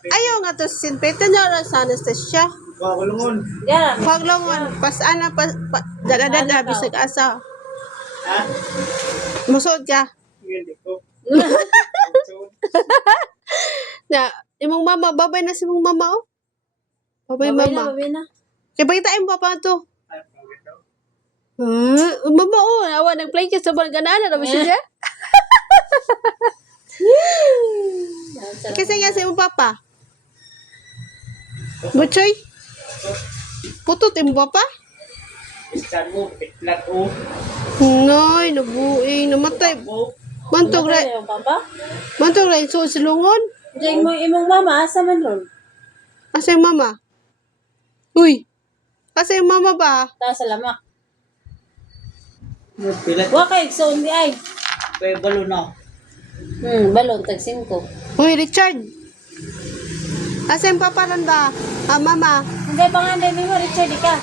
ayaw nga to sinpete na oras sa Anastasia. Pakulungon. Yan. Huwag langon, pasana, dala-dala, bisag asa. Ha? Musod ka. Hindi ko. Na, imong mama, babay na si mong mama, oh. Babay, mama. Babay na. Kaya pakitain mo pa to. Ay, bakit daw? Mama, oh, awa, nag-play ka sa barganana, na ba siya? Kasi nga sa imong papa. Butchoy? Putot imong papa? Istan mo, pitlat o. Noy, nabuing, namatay. Mantog Matay ra, na yung papa? mantog ra, so silungon. Diyan mo imong mama, asa man ron? Asa yung mama? Uy, asa yung mama ba? Ta sa lamak. Pilat. Wa kay so hindi ay. Kaya balo na. Balon tag 5. Uy, Richard. Asa yung papa ron ba? Ah, mama. Hindi pa nga hindi mo Richard ka.